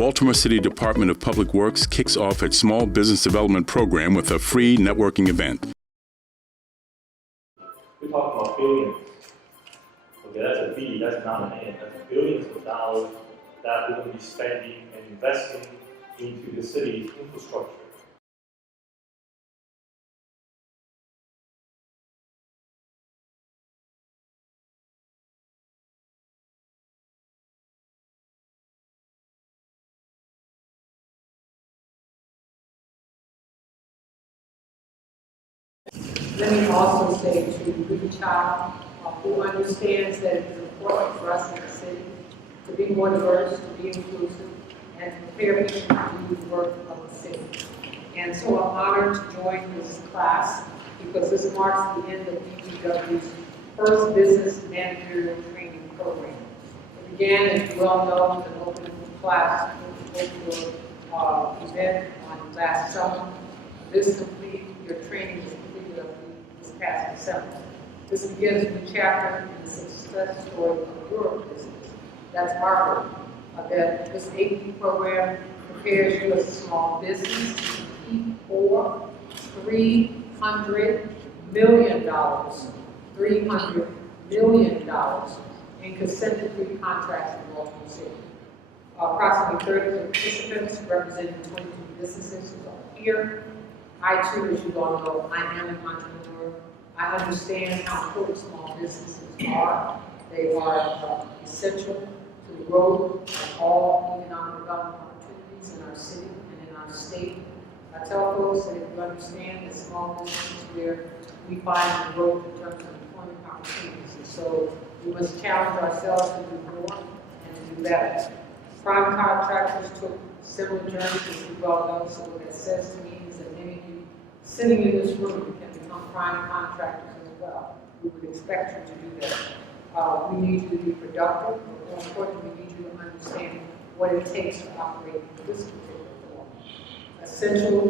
Baltimore City Department of Public Works kicks off its Small Business Development Program with a free networking event. We talk about billions. Okay, that's a B, that's not an A. That's billions of dollars that we're going to be spending and investing into the city's infrastructure. Let me also say to reach out who understands that it's important for us in the city to be more diverse, to be inclusive, and to prepare people to do the work of the city. And so I'm honored to join this class because this marks the end of DPW's first business managerial training program. It began, as you well know, with an open class event on last summer. Your training is completed this past December. This begins a new chapter in the success story of your business. That's our work. That this 8-week program prepares you as a small business to compete for $300 million in consent-decree contracts in Baltimore City. Approximately 30 participants representing 22 businesses are here. I too, as you all know, I am an entrepreneur. I understand how important small businesses are. They are essential to the growth of all economic development opportunities in our city and in our state. I tell folks that if you understand that small business is where we find the growth in terms of employment opportunities. And so we must challenge ourselves to do more and to do better. Prime contractors took similar journeys, as you well know, so what that says to me is that many of you sitting in this room can become prime contractors as well. We would expect you to do that. We need you to be productive, but more importantly, we need you to understand what it takes to operate in this particular form. Essential,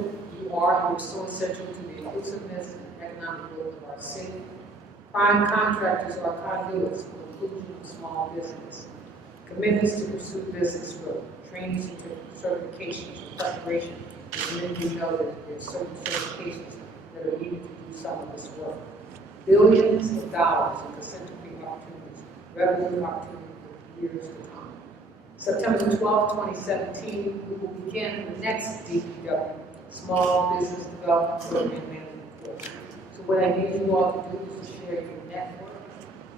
you're so essential to the inclusiveness and economic growth of our city. Prime contractors are conduits for the inclusion of small business. Commitments to pursue business growth, training certifications, and preparation. And then you know that there's certain certifications that are needed to do some of this work. Billions of dollars in consent-decree opportunities, revenue opportunities for years to come. September 12, 2017, we will begin the next DPW, Small Business Development Program Management course. So what I need you all to do is to share your network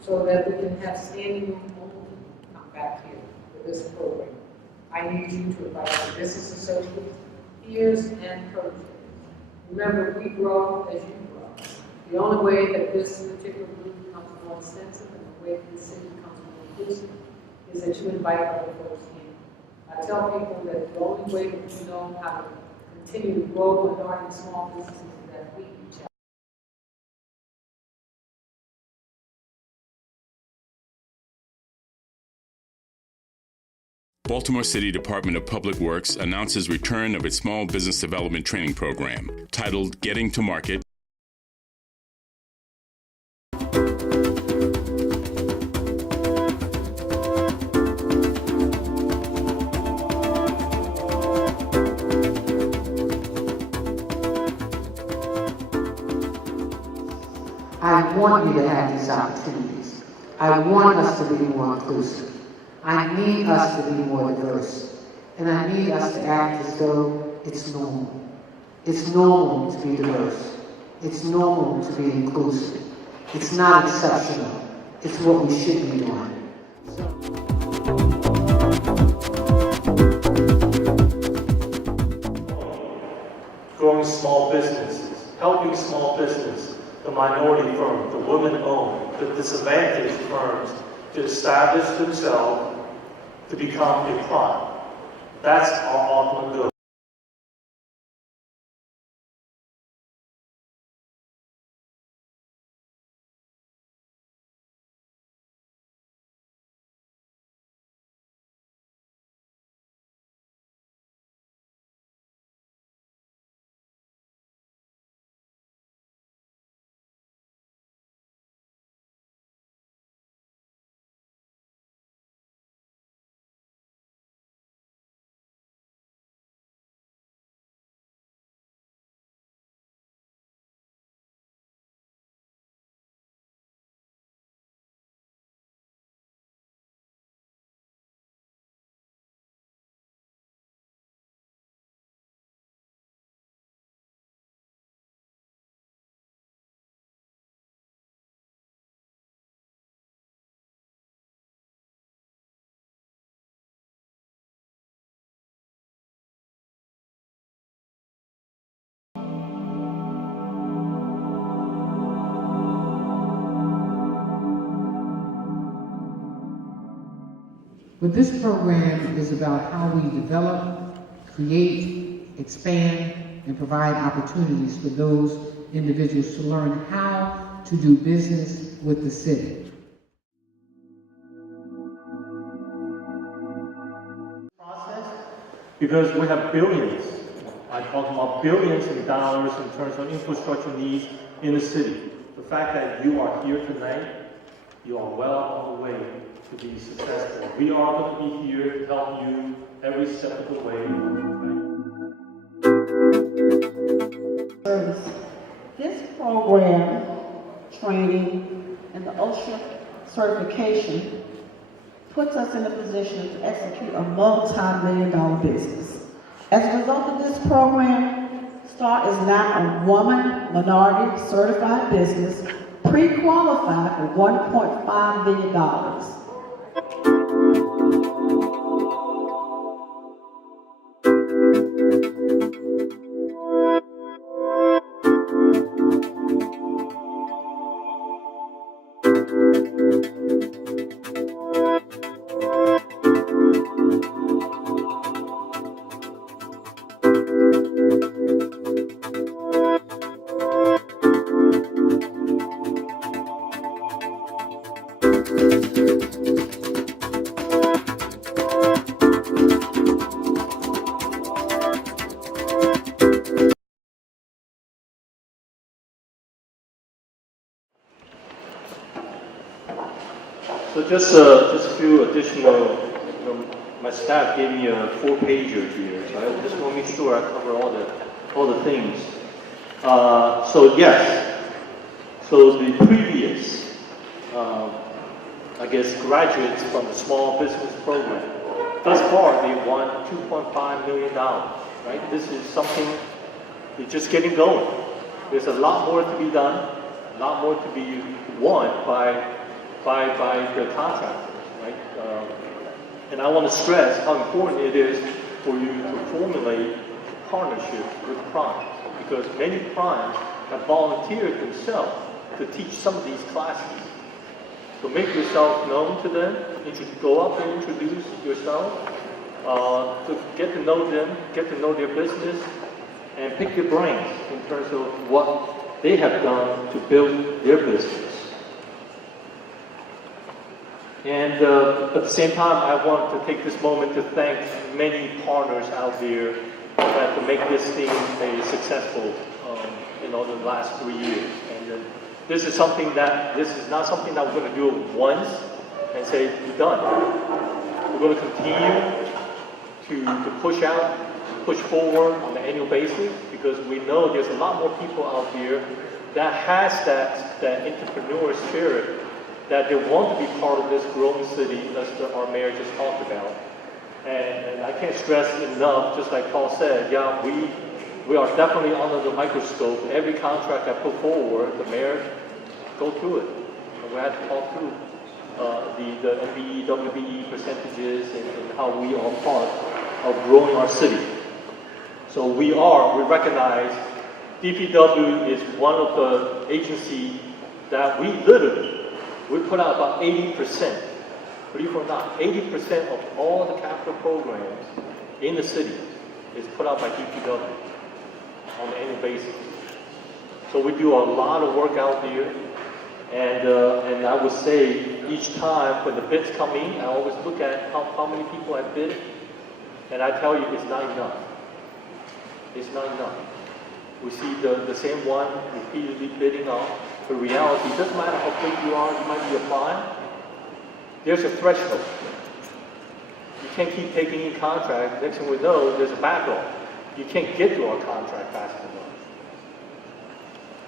so that we can have standing room only come back here for this program. I need you to invite your business associates, peers, and coaches. Remember, we grow as you grow. The only way that this particular group becomes more extensive and the way that this city becomes more inclusive is that you invite other folks in. I tell people that the only way that you know how to continue to grow minority small businesses is that we each other. Baltimore City Department of Public Works announces return of its Small Business Development Training Program, titled Getting to Market. I want you to have these opportunities. I want us to be more inclusive. I need us to be more diverse. And I need us to act as though it's normal. It's normal to be diverse. It's normal to be inclusive. It's not exceptional. It's what we should be doing. Growing small businesses, helping small business, the minority firms, the women-owned, the disadvantaged firms to establish themselves to become a prime. That's our ultimate goal. But this program is about how we develop, create, expand, and provide opportunities for those individuals to learn how to do business with the city. Process, because we have billions. I talk about billions in dollars in terms of infrastructure needs in the city. The fact that you are here tonight, you are well on the way to be successful. We are going to be here to help you every step of the way. Service. This program, training, and the OSHA certification puts us in a position to execute a multi-million-dollar business. As a result of this program, STAR is now a woman minority certified business, pre-qualified for $1.5 million. So just a few additional, my staff gave me a 4-pager here, so I just want to make sure I cover all the things. So yes, so the previous, I guess, graduates from the small business program, thus far they won $2.5 million, right? This is something, it's just getting going. There's a lot more to be done, a lot more to be won by the contractors, right? And I want to stress how important it is for you to formulate a partnership with primes, because many primes have volunteered themselves to teach some of these classes. So make yourself known to them, go up and introduce yourself, to get to know them, get to know their business, and pick their brains in terms of what they have done to build their business. And at the same time, I want to take this moment to thank many partners out there that to make this thing a successful, the last 3 years. And this is not something that we're going to do once and say, we're done. We're going to continue to push forward on an annual basis, because we know there's a lot more people out there that has that entrepreneur spirit, that they want to be part of this growing city, as our mayor just talked about. And I can't stress enough, just like Paul said, yeah, we are definitely under the microscope. Every contract I put forward, the mayor go through it. And we had to talk through the MBE, WBE percentages and how we are part of growing our city. So we recognize DPW is one of the agencies that we put out about 80%, believe it or not, 80% of all the capital programs in the city is put out by DPW on an annual basis. So we do a lot of work out there, and I would say each time when the bids come in, I always look at how many people have bid, and I tell you it's not enough. It's not enough. We see the same one repeatedly bidding on. The reality, it doesn't matter how big you are, you might be applying, there's a threshold. You can't keep taking in contracts. Next thing we know, there's a backlog. You can't get to our contract fast enough.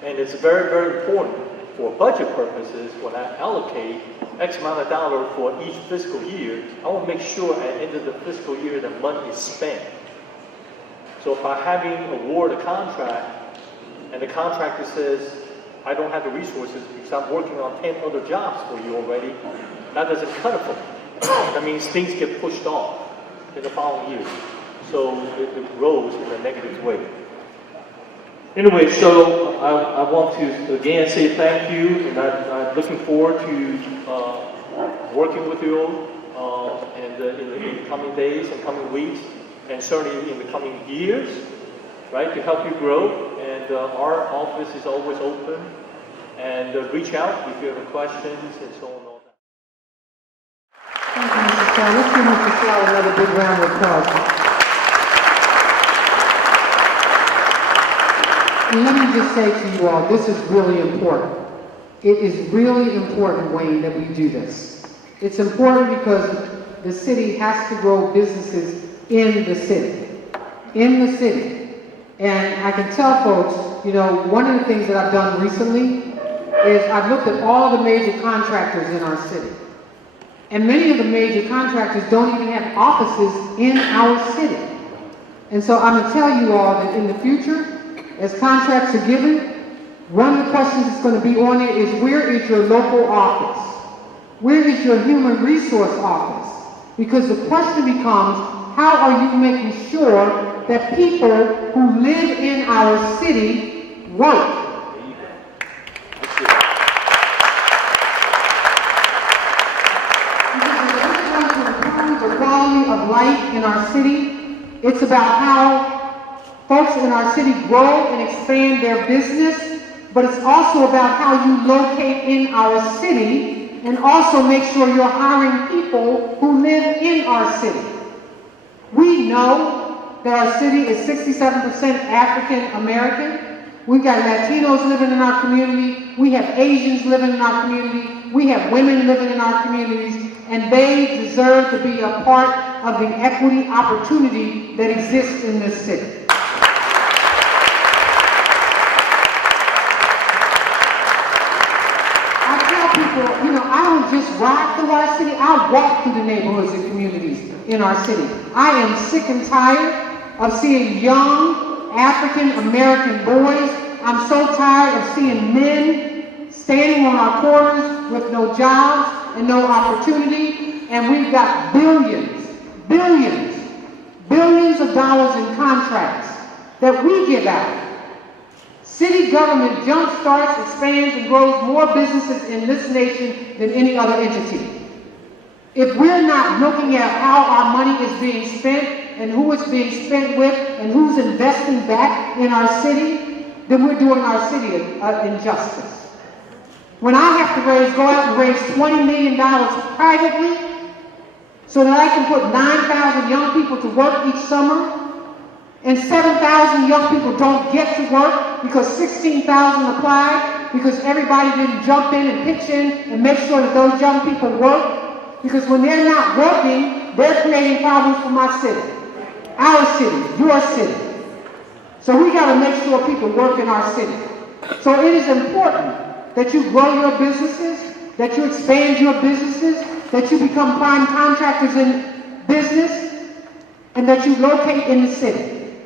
And it's very, very important for budget purposes, when I allocate X amount of dollars for each fiscal year, I want to make sure at the end of the fiscal year that money is spent. So by having award a contract, and the contractor says, I don't have the resources because I'm working on 10 other jobs for you already, that doesn't cut it for me. That means things get pushed off in the following year. So it grows in a negative way. Anyway, so I want to again say thank you, and I'm looking forward to working with you all, and and in the coming days and coming weeks, and certainly in the coming years, right, to help you grow. And our office is always open, and reach out if you have questions and so on and all that. Thank you, Mr. Shaw. Let's give Mr. Shaw another big round of applause. And let me just say to you all, this is really important. It is really important, Wayne, that we do this. It's important because the city has to grow businesses in the city. In the city. And I can tell folks, you know, one of the things that I've done recently is I've looked at all the major contractors in our city. And many of the major contractors don't even have offices in our city. And so I'm going to tell you all that in the future, as contracts are given, one of the questions that's going to be on it is, where is your local office? Where is your human resource office? Because the question becomes, how are you making sure that people who live in our city work? The quality of life in our city, it's about how folks in our city grow and expand their business, but it's also about how you locate in our city and also make sure you're hiring people who live in our city. We know that our city is 67% African American. We've got Latinos living in our community. We have Asians living in our community. We have women living in our communities. And they deserve to be a part of the equity opportunity that exists in this city. I tell people, you know, I don't just ride through our city, I walk through the neighborhoods and communities in our city. I am sick and tired of seeing young African American boys. I'm so tired of seeing men standing on our corners with no jobs and no opportunity, and we've got billions of dollars in contracts that we give out. City government jumpstarts, expands, and grows more businesses in this nation than any other entity. If we're not looking at how our money is being spent and who it's being spent with and who's investing back in our city, then we're doing our city an injustice. When I have to go out and raise $20 million privately so that I can put 9,000 young people to work each summer, and 7,000 young people don't get to work because 16,000 applied, because everybody didn't jump in and pitch in and make sure that those young people work, because when they're not working, they're creating problems for my city, our city, your city. So we got to make sure people work in our city. So it is important that you grow your businesses, that you expand your businesses, that you become prime contractors in business, and that you locate in the city,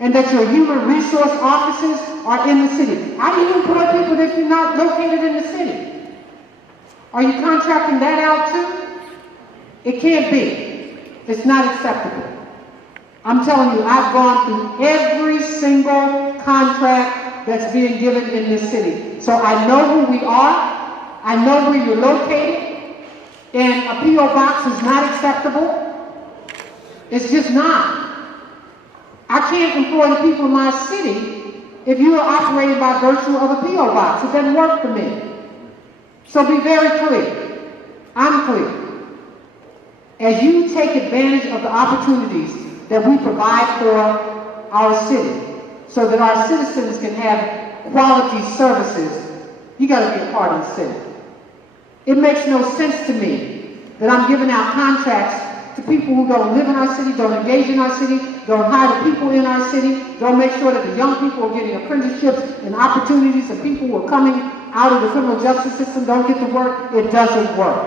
and that your human resource offices are in the city. How do you employ people if you're not located in the city? Are you contracting that out too? It can't be. It's not acceptable. I'm telling you, I've gone through every single contract that's being given in this city. So I know who we are, I know where you're located, and a P.O. box is not acceptable. It's just not. I can't employ the people in my city if you are operating by virtue of a P.O. box. It doesn't work for me. So be very clear. I'm clear. As you take advantage of the opportunities that we provide for our city, so that our citizens can have quality services, you got to be a part of the city. It makes no sense to me that I'm giving out contracts to people who don't live in our city, don't engage in our city, don't hire the people in our city, don't make sure that the young people are getting apprenticeships and opportunities, and people who are coming out of the criminal justice system don't get to work. It doesn't work.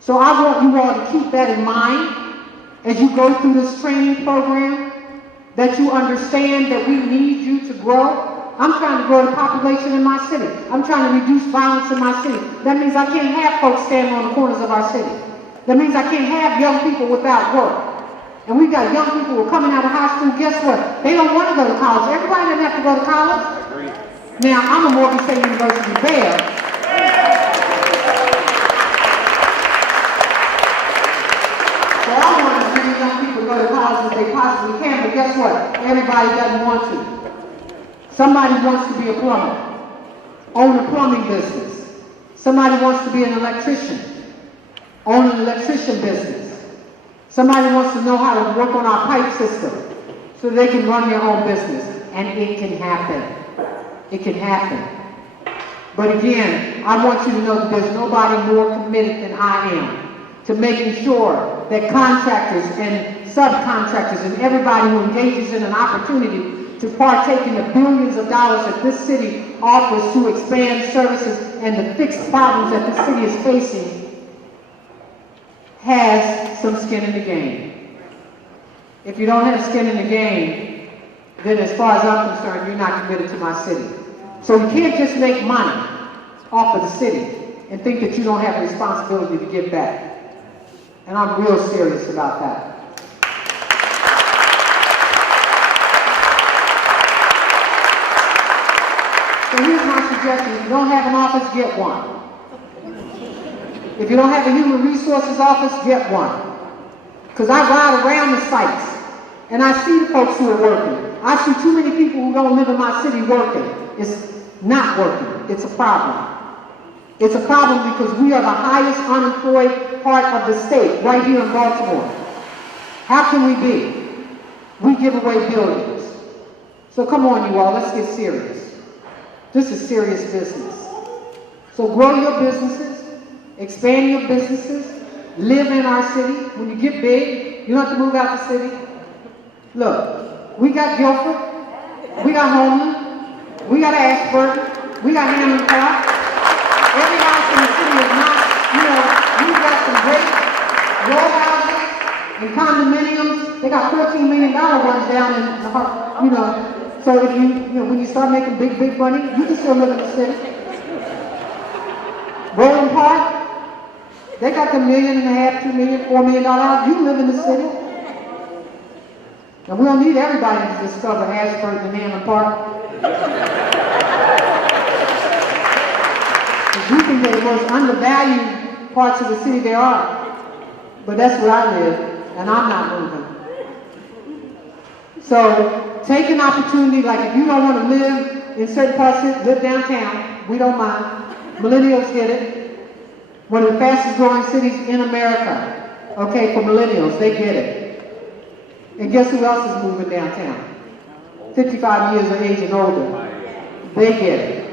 So I want you all to keep that in mind as you go through this training program, that you understand that we need you to grow. I'm trying to grow the population in my city. I'm trying to reduce violence in my city. That means I can't have folks standing on the corners of our city. That means I can't have young people without work. And we've got young people who are coming out of high school. Guess what? They don't want to go to college. Everybody doesn't have to go to college. Now, I'm a Morgan State University bear. and guess what? Everybody doesn't want to. Somebody wants to be a plumber, own a plumbing business. Somebody wants to be an electrician, own an electrician business. Somebody wants to know how to work on our pipe system so they can run their own business. And it can happen. It can happen. But again, I want you to know that there's nobody more committed than I am to making sure that contractors and subcontractors and everybody who engages in an opportunity to partake in the billions of dollars that this city offers to expand services and to fix problems that this city is facing has some skin in the game. If you don't have skin in the game, then as far as I'm concerned, you're not committed to my city. So you can't just make money off of the city and think that you don't have a responsibility to give back. And I'm real serious about that. So here's my suggestion. If you don't have an office, get one. If you don't have a human resources office, get one. Because I ride around the sites and I see the folks who are working. I see too many people who don't live in my city working. It's not working. It's a problem. It's a problem because we are the highest unemployed part of the state, right here in Baltimore. How can we be? We give away billions. So come on, you all, let's get serious. This is serious business. So grow your businesses, expand your businesses, live in our city. When you get big, you don't have to move out the city. Look, we got Guilford, we got Homeland, we got Ashburton, we got Hammond Park. Every house in the city is not, we've got some great row houses and condominiums. They got $14 million ones down in, so if when you start making big money, you can still live in the city. Roland Park, they got the $1.5 million, $2 million, $4 million house. You live in the city. And we don't need everybody to discover Ashburton and Hammond Park. We think they're the most undervalued parts of the city there are. But that's where I live, and I'm not moving. So take an opportunity, like if you don't want to live in certain parts, live downtown. We don't mind. Millennials get it. One of the fastest growing cities in America. Okay, for millennials, they get it. And guess who else is moving downtown? 55 years of age and older. They get it.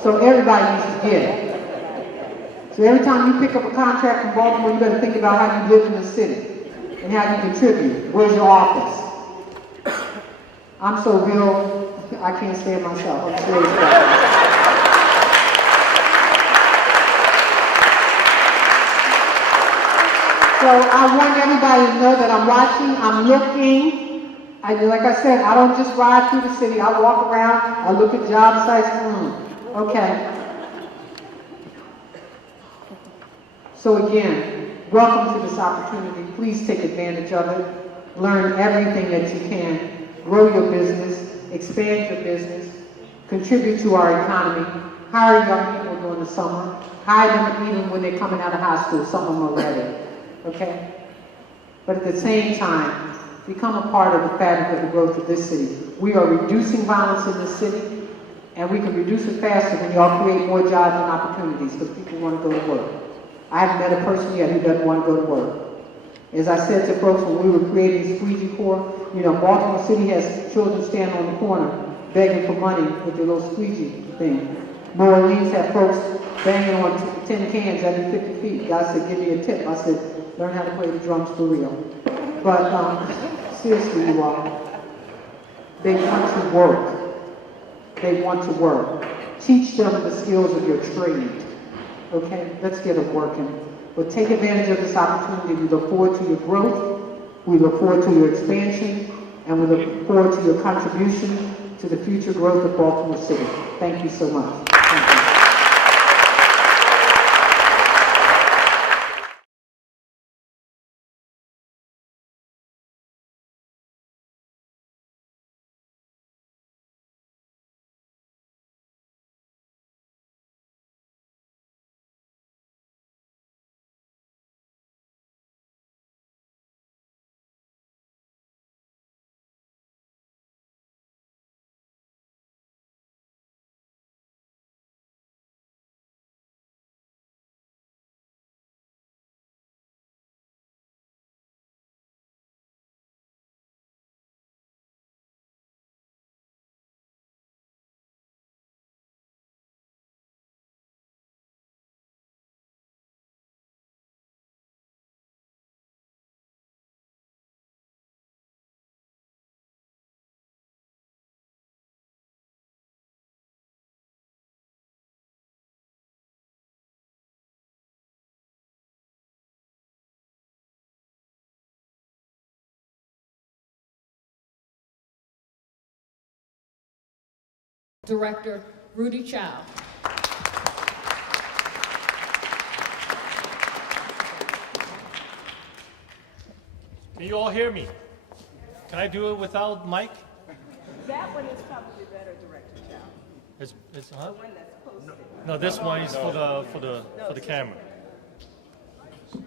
So everybody needs to get it. So every time you pick up a contract from Baltimore, you better think about how you live in the city and how you contribute. Where's your office? I'm so real, I can't stand myself. I'm serious about this. So I want everybody to know that I'm watching, I'm looking. Like I said, I don't just ride through the city. I walk around, I look at job sites. Okay. So again, welcome to this opportunity. Please take advantage of it. Learn everything that you can. Grow your business. Expand your business. Contribute to our economy. Hire young people during the summer. Hire them even when they're coming out of high school. Some of them are ready. Okay? But at the same time, become a part of the fabric of the growth of this city. We are reducing violence in this city, and we can reduce it faster when y'all create more jobs and opportunities because people want to go to work. I haven't met a person yet who doesn't want to go to work. As I said to folks when we were creating Squeegee Corps, Baltimore City has children standing on the corner begging for money with their little squeegee thing. New Orleans have folks banging on tin cans every 50 feet. God said, give me a tip. I said, learn how to play the drums for real. But seriously, you all, they want to work. They want to work. Teach them the skills of your trade. Okay? Let's get it working. But take advantage of this opportunity. We look forward to your growth. We look forward to your expansion. And we look forward to your contribution to the future growth of Baltimore City. Thank you so much. Thank you. Director Rudy Chow. Can you all hear me? Can I do it without mic? That one is probably better, Director Chow. It's The one that's posted. No, this one is for the camera.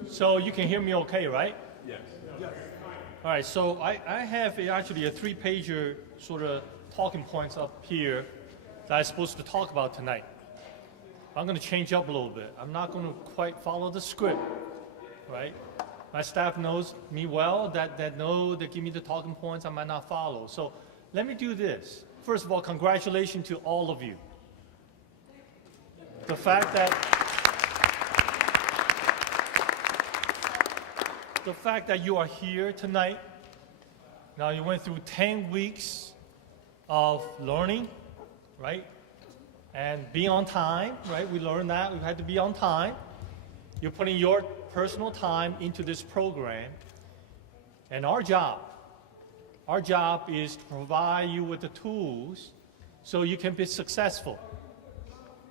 So you can hear me okay, right? Yes. All right, so I have actually a 3-pager sort of talking points up here that I'm supposed to talk about tonight. I'm going to change up a little bit. I'm not going to quite follow the script, right? My staff knows me well, that give me the talking points I might not follow. So let me do this. First of all, congratulations to all of you. The fact that you are here tonight, now you went through 10 weeks of learning, right? And be on time, right? We learned that, we had to be on time. You're putting your personal time into this program. And our job is to provide you with the tools so you can be successful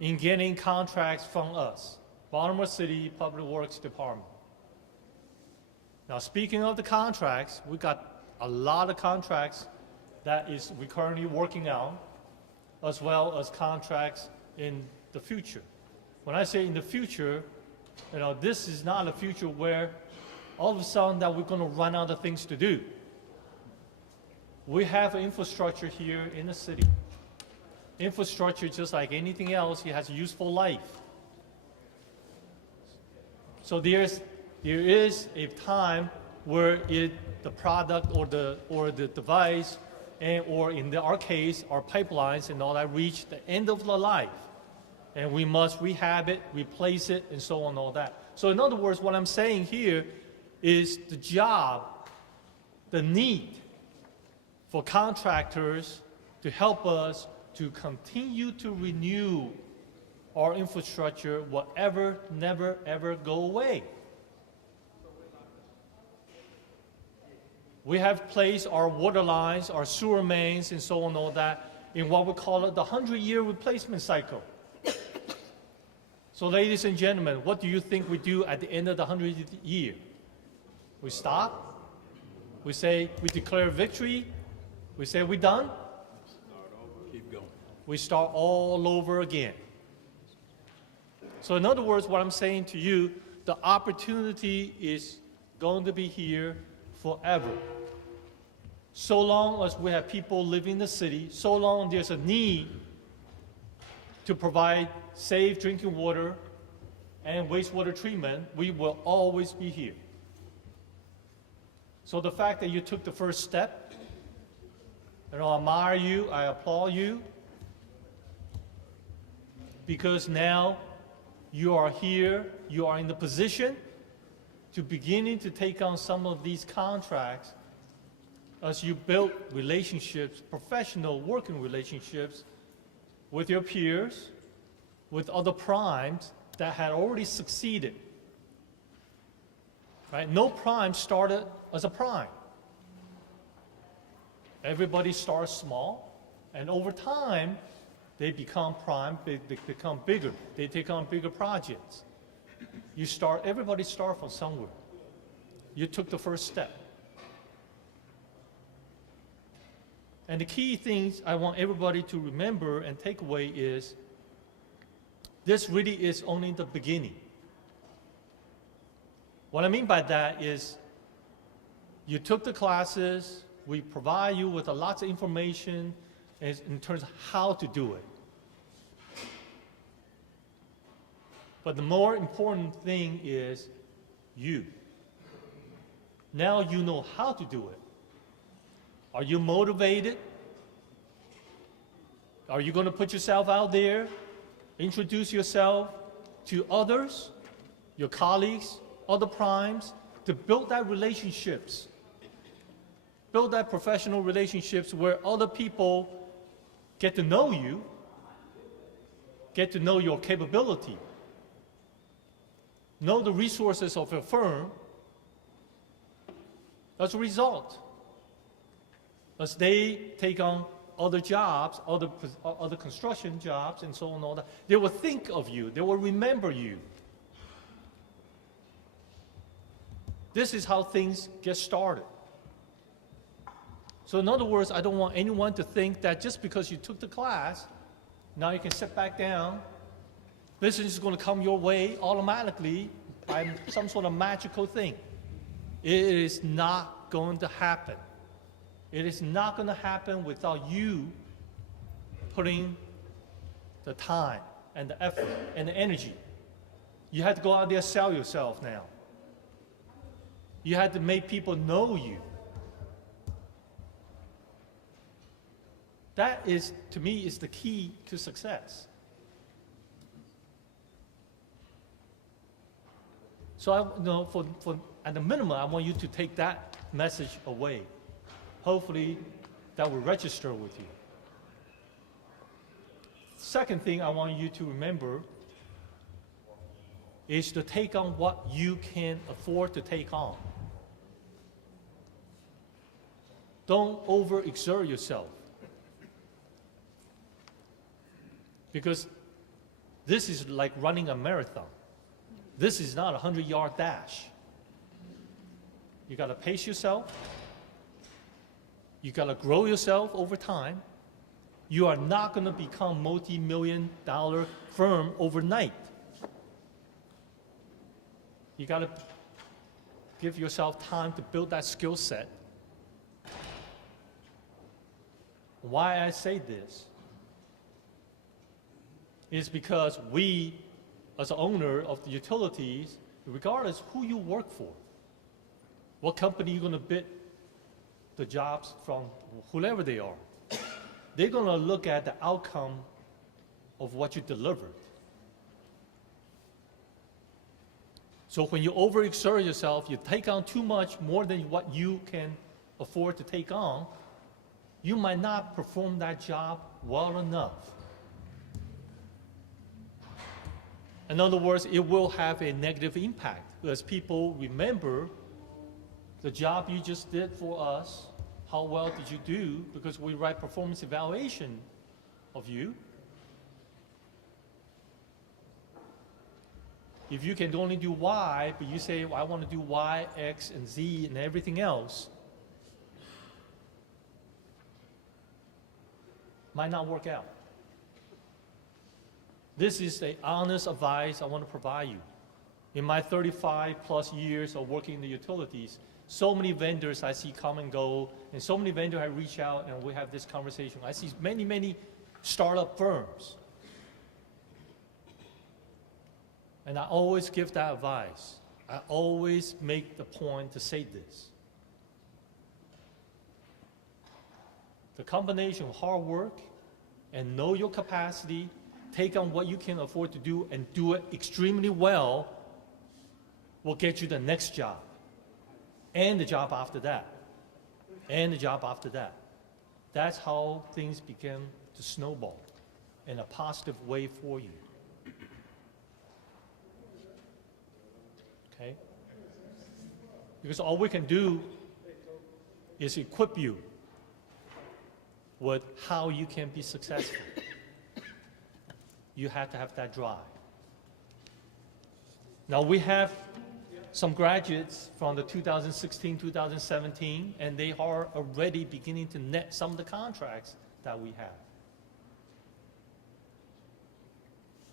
in getting contracts from us, Baltimore City Public Works Department. Now, speaking of the contracts, we got a lot of contracts we're currently working on, as well as contracts in the future. When I say in the future, this is not a future where all of a sudden that we're going to run out of things to do. We have infrastructure here in the city. Infrastructure, just like anything else, it has a useful life. So there is a time where the product or the device, or in our case, our pipelines and all that reach the end of the life. And we must rehab it, replace it, and so on and all that. So in other words, what I'm saying here is the need for contractors to help us to continue to renew our infrastructure, whatever, never, ever go away. We have placed our water lines, our sewer mains, and so on and all that in what we call it the 100-year replacement cycle. So ladies and gentlemen, what do you think we do at the end of the 100th year? We stop? We say, we declare victory? We say, we're done? Keep going. We start all over again. So in other words, what I'm saying to you, the opportunity is going to be here forever. So long as we have people living in the city, so long there's a need to provide safe drinking water and wastewater treatment, we will always be here. So the fact that you took the first step, and I admire you, I applaud you, because now you are here, you are in the position to beginning to take on some of these contracts as you build relationships, professional working relationships with your peers, with other primes that had already succeeded. Right? No prime started as a prime. Everybody starts small, and over time, they become prime, they become bigger, they take on bigger projects. Everybody starts from somewhere. You took the first step. And the key things I want everybody to remember and take away is, this really is only the beginning. What I mean by that is, you took the classes, we provide you with lots of information in terms of how to do it. But the more important thing is you. Now you know how to do it. Are you motivated? Are you going to put yourself out there, introduce yourself to others, your colleagues, other primes, to build that relationships? Build that professional relationships where other people get to know you, get to know your capability, know the resources of your firm. As a result, as they take on other jobs, other construction jobs, and so on and all that. They will think of you. They will remember you. This is how things get started. So in other words, I don't want anyone to think that just because you took the class, now you can sit back down, business is going to come your way automatically by some sort of magical thing. It is not going to happen. It is not going to happen without you putting the time and the effort and the energy. You have to go out there and sell yourself now. You have to make people know you. That is, to me, is the key to success. So at the minimum, I want you to take that message away. Hopefully, that will register with you. Second thing I want you to remember is to take on what you can afford to take on. Don't overexert yourself. Because this is like running a marathon. This is not a 100-yard dash. You got to pace yourself. You got to grow yourself over time. You are not going to become multi-million-dollar firm overnight. You got to give yourself time to build that skill set. Why I say this is because we, as an owner of the utilities, regardless who you work for, what company you're going to bid the jobs from, whoever they are, they're going to look at the outcome of what you delivered. So when you overexert yourself, you take on too much more than what you can afford to take on, you might not perform that job well enough. In other words, it will have a negative impact because people remember the job you just did for us, how well did you do, because we write performance evaluation of you. If you can only do Y, but you say, well, I want to do Y, X, and Z, and everything else, might not work out. This is the honest advice I want to provide you. In my 35 plus years of working in the utilities, so many vendors I see come and go, and so many vendors have reached out and we have this conversation. I see many, many startup firms. And I always give that advice. I always make the point to say this. The combination of hard work and know your capacity, take on what you can afford to do and do it extremely well will get you the next job and the job after that and the job after that. That's how things begin to snowball in a positive way for you. Okay? Because all we can do is equip you with how you can be successful. You have to have that drive. Now we have some graduates from the 2016-2017, and they are already beginning to net some of the contracts that we have.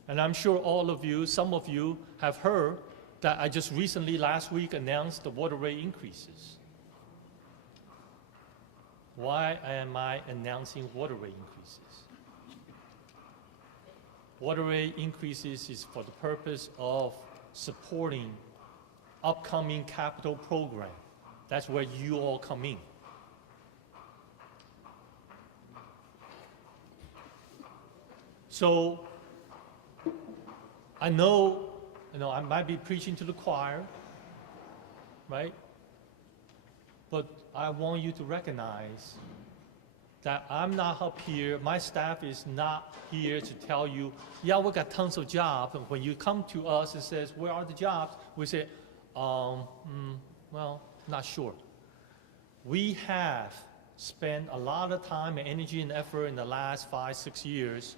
And I'm sure all of you, some of you have heard that I just recently, last week, announced the water rate increases. Why am I announcing water rate increases? Water rate increases is for the purpose of supporting upcoming capital program. That's where you all come in. So I know, I might be preaching to the choir, right? But I want you to recognize that I'm not up here, my staff is not here to tell you, yeah, we got tons of jobs. And when you come to us and says, where are the jobs? We say, well, not sure. We have spent a lot of time and energy and effort in the last 5, 6 years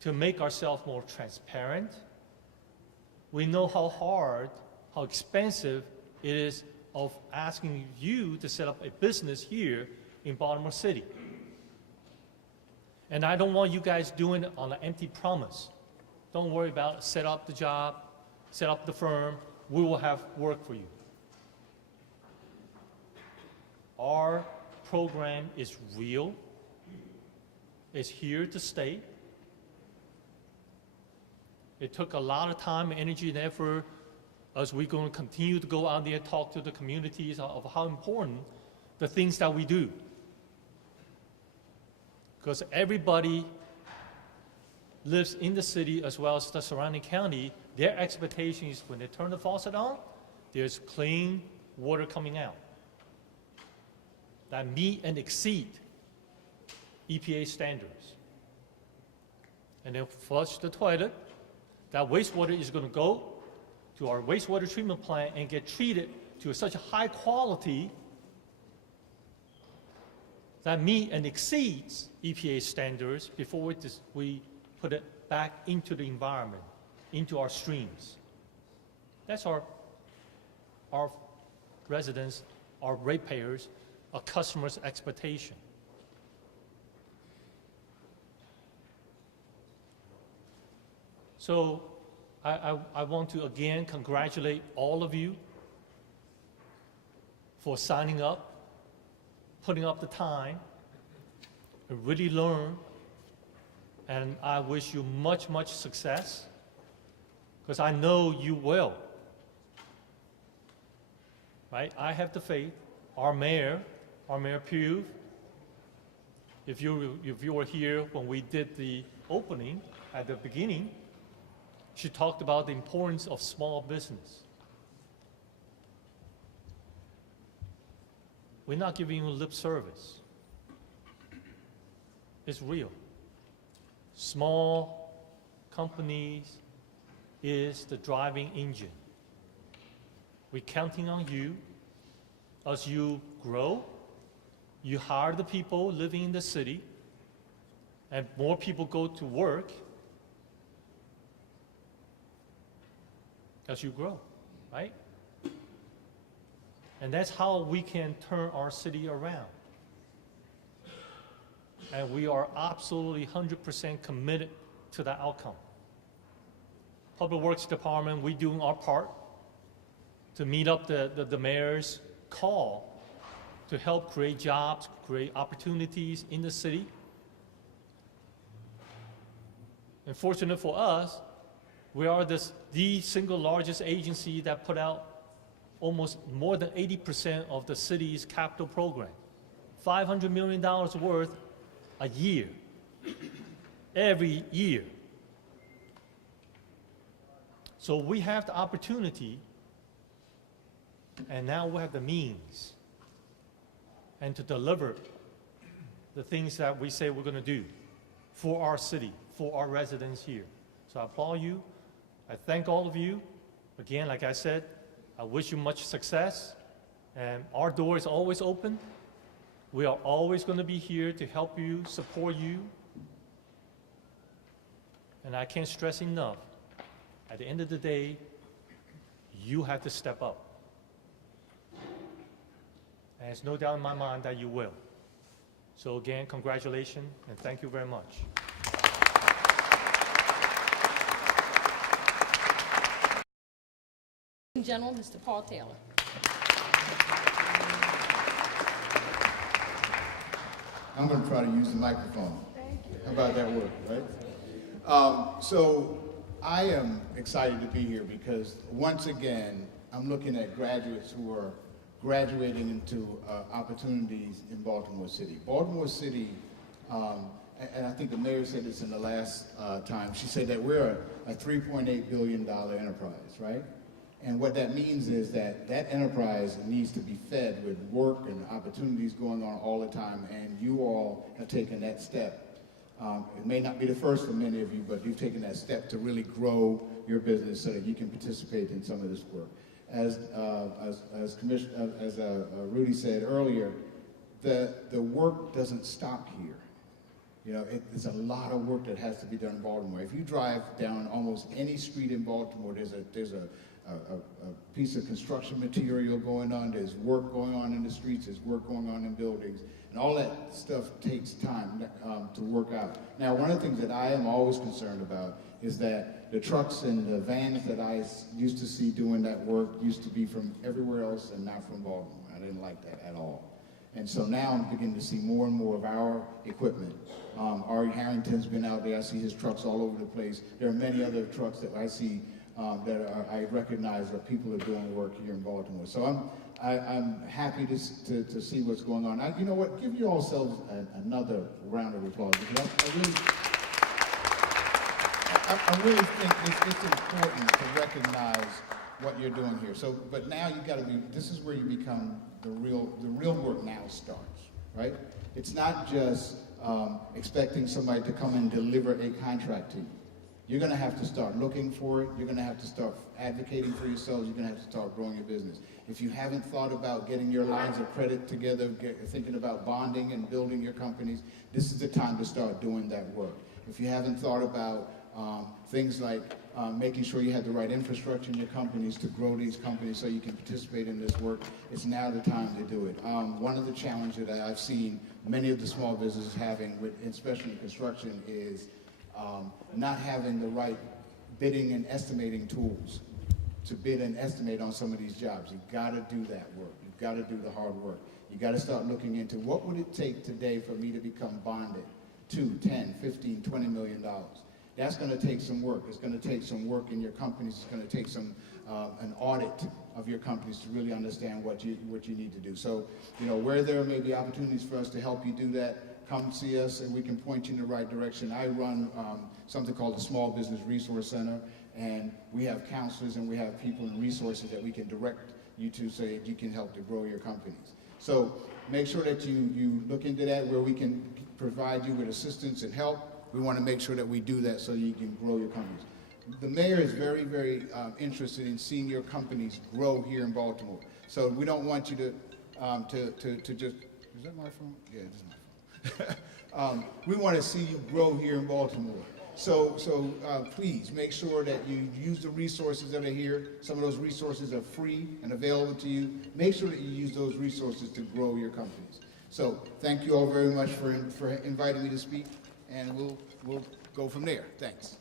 to make ourselves more transparent. We know how hard, how expensive it is of asking you to set up a business here in Baltimore City. And I don't want you guys doing it on an empty promise. Don't worry about set up the job, set up the firm, we will have work for you. Our program is real, it's here to stay. It took a lot of time, energy, and effort as we're going to continue to go out there and talk to the communities of how important the things that we do. Because everybody lives in the city as well as the surrounding county. Their expectation is when they turn the faucet on, there's clean water coming out that meet and exceed EPA standards. And then flush the toilet. That wastewater is going to go to our wastewater treatment plant and get treated to such a high quality that meet and exceeds EPA standards before we put it back into the environment, into our streams. That's our residents, our ratepayers, our customers' expectation. So I want to again congratulate all of you for signing up, putting up the time, and really learn. And I wish you much, much success, because I know you will. Right? I have the faith. Our Mayor Pugh, if you were here when we did the opening at the beginning, she talked about the importance of small business. We're not giving you lip service. It's real. Small companies is the driving engine. We're counting on you. As you grow, you hire the people living in the city, and more people go to work as you grow, right? And that's how we can turn our city around. And we are absolutely 100% committed to that outcome. Public Works Department, we're doing our part to meet up the mayor's call to help create jobs, create opportunities in the city. And fortunate for us, we are the single largest agency that put out almost more than 80% of the city's capital program. $500 million worth a year, every year. So we have the opportunity, and now we have the means, and to deliver the things that we say we're going to do for our city, for our residents here. So I applaud you. I thank all of you. Again, like I said, I wish you much success, and our door is always open. We are always going to be here to help you, support you. And I can't stress enough, at the end of the day, you have to step up. And there's no doubt in my mind that you will. So again, congratulations, and thank you very much. Ladies and gentlemen, Mr. Paul Taylor. I'm going to try to use the microphone. Thank you. How about that work, right? So I am excited to be here because once again, I'm looking at graduates who are graduating into opportunities in Baltimore City. Baltimore City, and I think the mayor said this in the last time, she said that we're a $3.8 billion enterprise, right? And what that means is that that enterprise needs to be fed with work and opportunities going on all the time, and you all have taken that step. It may not be the first for many of you, but you've taken that step to really grow your business so that you can participate in some of this work. As Rudy said earlier, the work doesn't stop here. You know, there's a lot of work that has to be done in Baltimore. If you drive down almost any street in Baltimore, there's a piece of construction material going on, there's work going on in the streets, there's work going on in buildings, and all that stuff takes time to work out. Now, one of the things that I am always concerned about is that the trucks and the vans that I used to see doing that work used to be from everywhere else and not from Baltimore. I didn't like that at all. And so now I'm beginning to see more and more of our equipment. Ari Harrington's been out there. I see his trucks all over the place. There are many other trucks that I see I recognize that people are doing work here in Baltimore. So I'm happy to see what's going on. You know what? Give yourselves another round of applause, because I really think it's important to recognize what you're doing here. So, but now you've got to be. This is where you become the real work now starts, right? It's not just expecting somebody to come and deliver a contract to you. You're going to have to start looking for it. You're going to have to start advocating for yourselves. You're going to have to start growing your business. If you haven't thought about getting your lines of credit together, thinking about bonding and building your companies, this is the time to start doing that work. If you haven't thought about things like making sure you have the right infrastructure in your companies to grow these companies so you can participate in this work, it's now the time to do it. One of the challenges that I've seen many of the small businesses having, especially in construction, is not having the right bidding and estimating tools to bid and estimate on some of these jobs. You've got to do that work. You've got to do the hard work. You've got to start looking into what would it take today for me to become bonded, 2, 10, 15, $20 million. That's going to take some work. It's going to take some work in your companies. It's going to take some an audit of your companies to really understand what you need to do. So, you know, where there may be opportunities for us to help you do that, come see us and we can point you in the right direction. I run something called the Small Business Resource Center, and we have counselors and we have people and resources that we can direct you to so that you can help to grow your companies. So make sure that you look into that, where we can provide you with assistance and help. We want to make sure that we do that so you can grow your companies. The mayor is very, very interested in seeing your companies grow here in Baltimore. So we don't want you to just, is that my phone? Yeah, this is my phone. We want to see you grow here in Baltimore. So please make sure that you use the resources that are here. Some of those resources are free and available to you. Make sure that you use those resources to grow your companies. So thank you all very much for inviting me to speak, and we'll go from there. Thanks.